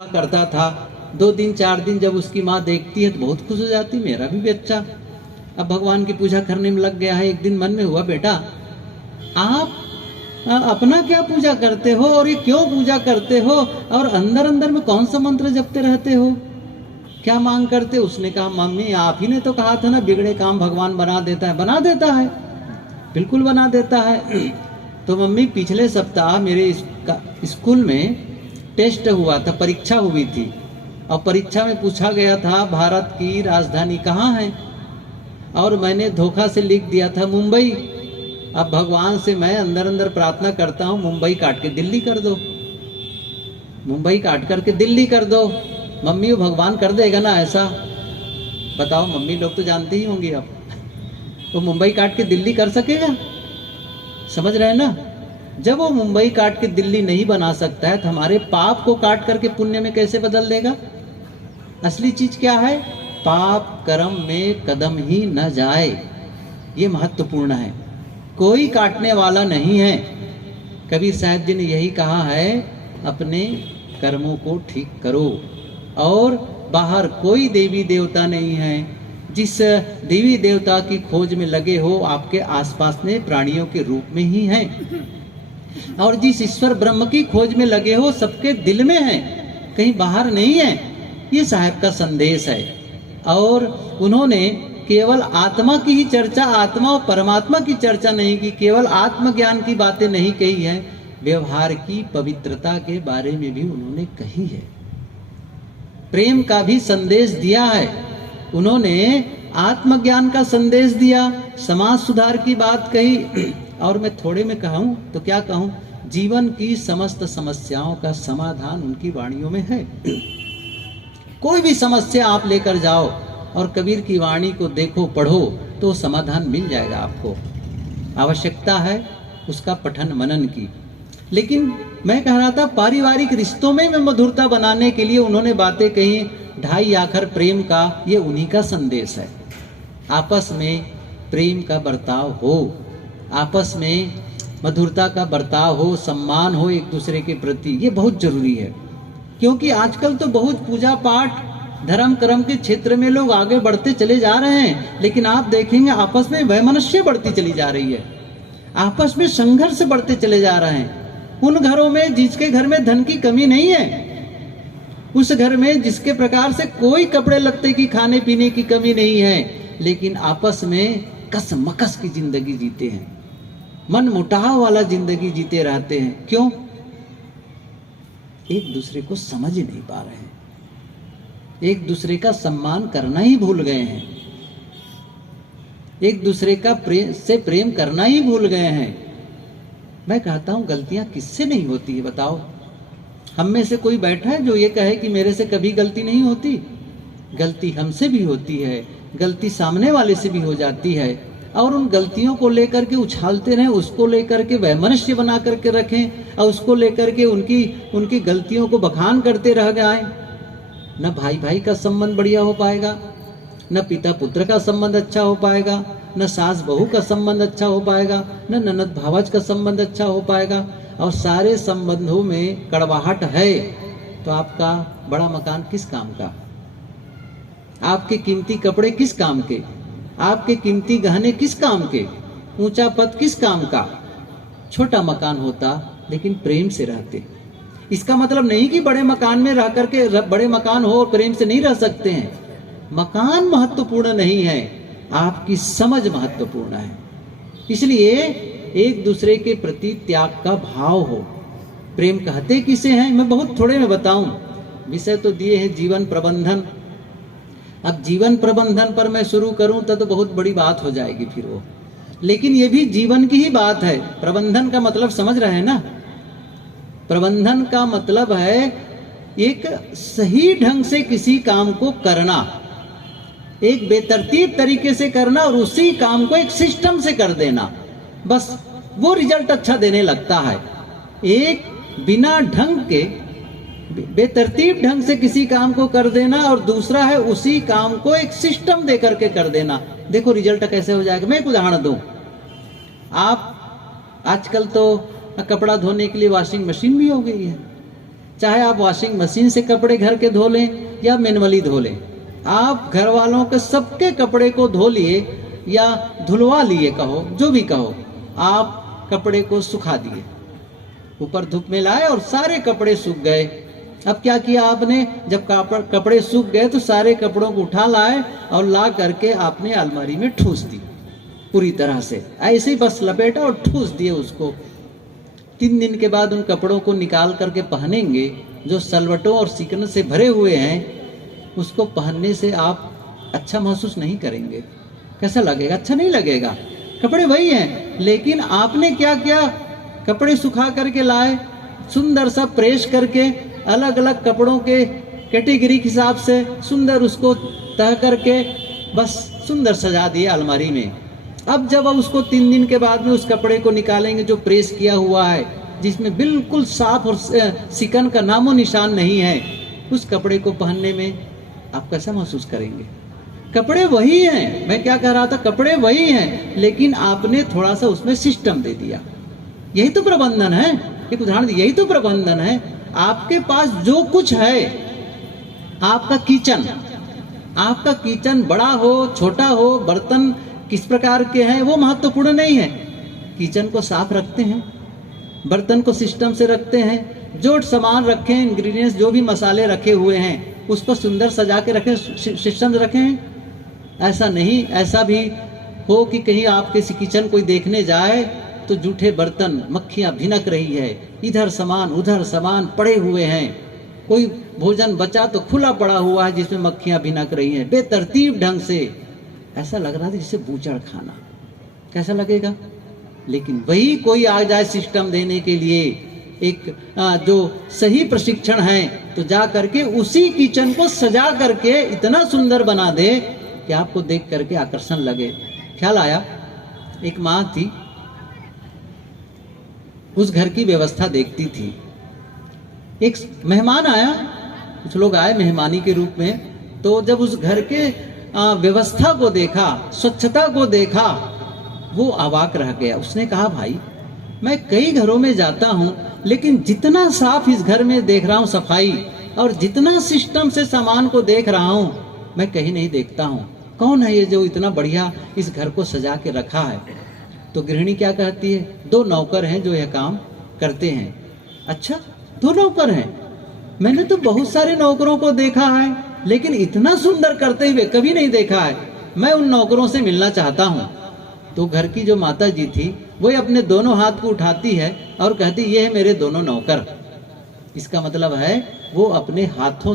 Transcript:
करता था। 2 दिन 4 दिन जब उसकी माँ देखती है तो बहुत खुश हो जाती, मेरा भी बच्चा अब भगवान की पूजा करने में लग गया है। एक दिन मन में हुआ, बेटा आप अपना क्या पूजा करते हो और ये क्यों पूजा करते हो, और अंदर अंदर में कौन सा मंत्र जपते रहते हो, क्या मांग करते हो? उसने कहा, मम्मी आप ही ने तो कहा था ना, बिगड़े काम भगवान बना देता है। बना देता है, बिल्कुल बना देता है। तो मम्मी पिछले सप्ताह मेरे स्कूल में टेस्ट हुआ था, परीक्षा हुई थी, और परीक्षा में पूछा गया था भारत की राजधानी कहाँ है, और मैंने धोखा से लिख दिया था मुंबई। अब भगवान से मैं अंदर अंदर प्रार्थना करता हूँ, मुंबई काट के दिल्ली कर दो, मुंबई काट करके दिल्ली कर दो। मम्मी वो भगवान कर देगा ना ऐसा? बताओ, मम्मी लोग तो जानती ही होंगी। अब वो मुंबई काट के दिल्ली कर सकेगा? समझ रहे हैं ना? जब वो मुंबई काट के दिल्ली नहीं बना सकता है तो हमारे पाप को काट करके पुण्य में कैसे बदल देगा? असली चीज क्या है? पाप कर्म में कदम ही न जाए, ये महत्वपूर्ण है। कोई काटने वाला नहीं है। कबीर साहब जी ने यही कहा है, अपने कर्मों को ठीक करो, और बाहर कोई देवी देवता नहीं है। जिस देवी देवता की खोज में लगे हो, आपके आसपास में प्राणियों के रूप में ही हैं, और जिस ईश्वर ब्रह्म की खोज में लगे हो, सबके दिल में है, कहीं बाहर नहीं है। ये साहब का संदेश है। और उन्होंने केवल आत्मा की ही चर्चा, आत्मा और परमात्मा की चर्चा नहीं की, केवल आत्मज्ञान की बातें नहीं कही है, व्यवहार की पवित्रता के बारे में भी उन्होंने कही है, प्रेम का भी संदेश दिया है। उन्होंने आत्मज्ञान का संदेश दिया, समाज सुधार की बात कही, और मैं थोड़े में कहूं तो क्या कहूं, जीवन की समस्त समस्याओं का समाधान उनकी वाणियों में है। कोई भी समस्या आप लेकर जाओ और कबीर की वाणी को देखो, पढ़ो, तो समाधान मिल जाएगा आपको। आवश्यकता है उसका पठन मनन की। लेकिन मैं कह रहा था, पारिवारिक रिश्तों में मधुरता बनाने के लिए उन्होंने बातें कही। 2.5 आखर प्रेम का, ये उन्हीं का संदेश है। आपस में प्रेम का बर्ताव हो, आपस में मधुरता का बर्ताव हो, सम्मान हो एक दूसरे के प्रति, ये बहुत जरूरी है। क्योंकि आजकल तो बहुत पूजा पाठ धर्म कर्म के क्षेत्र में लोग आगे बढ़ते चले जा रहे हैं, लेकिन आप देखेंगे आपस में वैमनस्य बढ़ती चली जा रही है, आपस में संघर्ष बढ़ते चले जा रहे हैं। उन घरों में जिसके घर में धन की कमी नहीं है, उस घर में जिसके प्रकार से कोई कपड़े लत्ते की, खाने पीने की कमी नहीं है, लेकिन आपस में कस मकस की जिंदगी जीते हैं, मन मुटाव वाला जिंदगी जीते रहते हैं। क्यों? एक दूसरे को समझ ही नहीं पा रहे हैं, एक दूसरे का सम्मान करना ही भूल गए हैं, एक दूसरे का प्रेम करना ही भूल गए हैं। मैं कहता हूं, गलतियां किससे नहीं होती है बताओ? हम में से कोई बैठा है जो ये कहे कि मेरे से कभी गलती नहीं होती? गलती हमसे भी होती है, गलती सामने वाले से भी हो जाती है, और उन गलतियों को लेकर के उछालते रहें, उसको लेकर के वैमनस्य बना करके रखें, और उसको लेकर के उनकी गलतियों को बखान करते रह गए। न भाई भाई का संबंध बढ़िया हो पाएगा, न पिता पुत्र का संबंध अच्छा हो पाएगा, न सास बहू का संबंध अच्छा हो पाएगा, न ननद भावज का संबंध अच्छा हो पाएगा। और सारे संबंधों में कड़वाहट है तो आपका बड़ा मकान किस काम का, आपके कीमती कपड़े किस काम के, आपके कीमती गहने किस काम के, ऊंचा पद किस काम का? छोटा मकान होता लेकिन प्रेम से रहते। इसका मतलब नहीं कि बड़े मकान में रह करके, बड़े मकान हो और प्रेम से नहीं रह सकते हैं। मकान महत्वपूर्ण नहीं है, आपकी समझ महत्वपूर्ण है। इसलिए एक दूसरे के प्रति त्याग का भाव हो। प्रेम कहते किसे हैं, मैं बहुत थोड़े में बताऊं, विषय तो दिए हैं जीवन प्रबंधन। अब जीवन प्रबंधन पर मैं शुरू करूं तो बहुत बड़ी बात हो जाएगी फिर वो, लेकिन ये भी जीवन की ही बात है। प्रबंधन का मतलब समझ रहे हैं ना? प्रबंधन का मतलब है एक सही ढंग से किसी काम को करना, एक बेतरतीब तरीके से करना, और उसी काम को एक सिस्टम से कर देना, बस वो रिजल्ट अच्छा देने लगता है। एक बिना ढंग के, बेतरतीब ढंग से किसी काम को कर देना, और दूसरा है उसी काम को एक सिस्टम दे करके कर देना। देखो रिजल्ट कैसे हो जाएगा। मैं एक उदाहरण दूं, आप आजकल तो कपड़ा धोने के लिए वॉशिंग मशीन भी हो गई है, चाहे आप वॉशिंग मशीन से कपड़े घर के धो लें या मैनुअली धो लें, आप घर वालों के सबके कपड़े को धो लिए या धुलवा लिए, कहो जो भी कहो, आप कपड़े को सुखा दिए, ऊपर धूप में लाए और सारे कपड़े सूख गए। अब क्या किया आपने, जब कपड़े सूख गए तो सारे कपड़ों को उठा लाए और ला करके आपने अलमारी में ठूस दी पूरी तरह से, ऐसे ही बस लपेटा और ठूस दिए उसको। 3 दिन के बाद उन कपड़ों को निकाल करके पहनेंगे जो सलवटों और सिकन से भरे हुए हैं, उसको पहनने से आप अच्छा महसूस नहीं करेंगे। कैसा लगेगा? अच्छा नहीं लगेगा। कपड़े वही हैं, लेकिन आपने क्या किया, कपड़े सुखा करके लाए, सुंदर सा प्रेस करके अलग अलग कपड़ों के कैटेगरी के हिसाब से सुंदर उसको तह करके बस सुंदर सजा दिए अलमारी में। अब जब आप उसको 3 दिन के बाद में उस कपड़े को निकालेंगे जो प्रेस किया हुआ है, जिसमें बिल्कुल साफ और सिकन का नामो निशान नहीं है, उस कपड़े को पहनने में आप कैसा महसूस करेंगे? कपड़े वही हैं, मैं क्या कह रहा था, कपड़े वही हैं, लेकिन आपने थोड़ा सा उसमें सिस्टम दे दिया। यही तो प्रबंधन है। एक उदाहरण, यही तो प्रबंधन है। आपके पास जो कुछ है, आपका किचन बड़ा हो छोटा हो, बर्तन किस प्रकार के हैं वो महत्वपूर्ण नहीं है। किचन को साफ रखते हैं, बर्तन को सिस्टम से रखते हैं, जो सामान रखें, इंग्रेडिएंट्स जो भी मसाले रखे हुए हैं उसको सुंदर सजा के रखें, सिस्टम से रखें हैं। ऐसा नहीं, ऐसा भी हो कि कहीं आपके किचन कोई देखने जाए तो जूठे बर्तन, मक्खियां भिनक रही है, इधर सामान उधर सामान पड़े हुए हैं, कोई भोजन बचा तो खुला पड़ा हुआ है जिसमें मक्खियां भिनक रही हैं बेतरतीब ढंग से। ऐसा लग रहा था जैसे बूचड़ खाना। कैसा लगेगा? लेकिन वही कोई आ जाए सिस्टम देने के लिए, एक जो सही प्रशिक्षण है, तो जा करके उसी किचन को सजा करके इतना सुंदर बना दे कि आपको देख करके आकर्षण लगे। ख्याल आया, एक माँ थी, उस घर की व्यवस्था देखती थी। एक मेहमान आया, कुछ लोग आए मेहमानी के रूप में, तो जब उस घर के व्यवस्था को देखा, स्वच्छता को देखा, वो अवाक रह गया। उसने कहा, भाई मैं कई घरों में जाता हूँ, लेकिन जितना साफ इस घर में देख रहा हूँ सफाई, और जितना सिस्टम से सामान को देख रहा हूँ, मैं कहीं नहीं देखता हूँ। कौन है ये जो इतना बढ़िया इस घर को सजा के रखा है? तो गृहिणी क्या कहती है, 2 नौकर हैं जो यह काम करते हैं। अच्छा, 2 नौकर हैं? मैंने तो बहुत सारे नौकरों को देखा है, लेकिन इतना सुंदर करते हुए कभी नहीं देखा है। मैं उन नौकरों से मिलना चाहता हूँ। तो घर की जो माता जी थी, वो अपने दोनों हाथ को उठाती है और कहती, ये है मेरे दोनों नौकर। इसका मतलब है वो अपने हाथों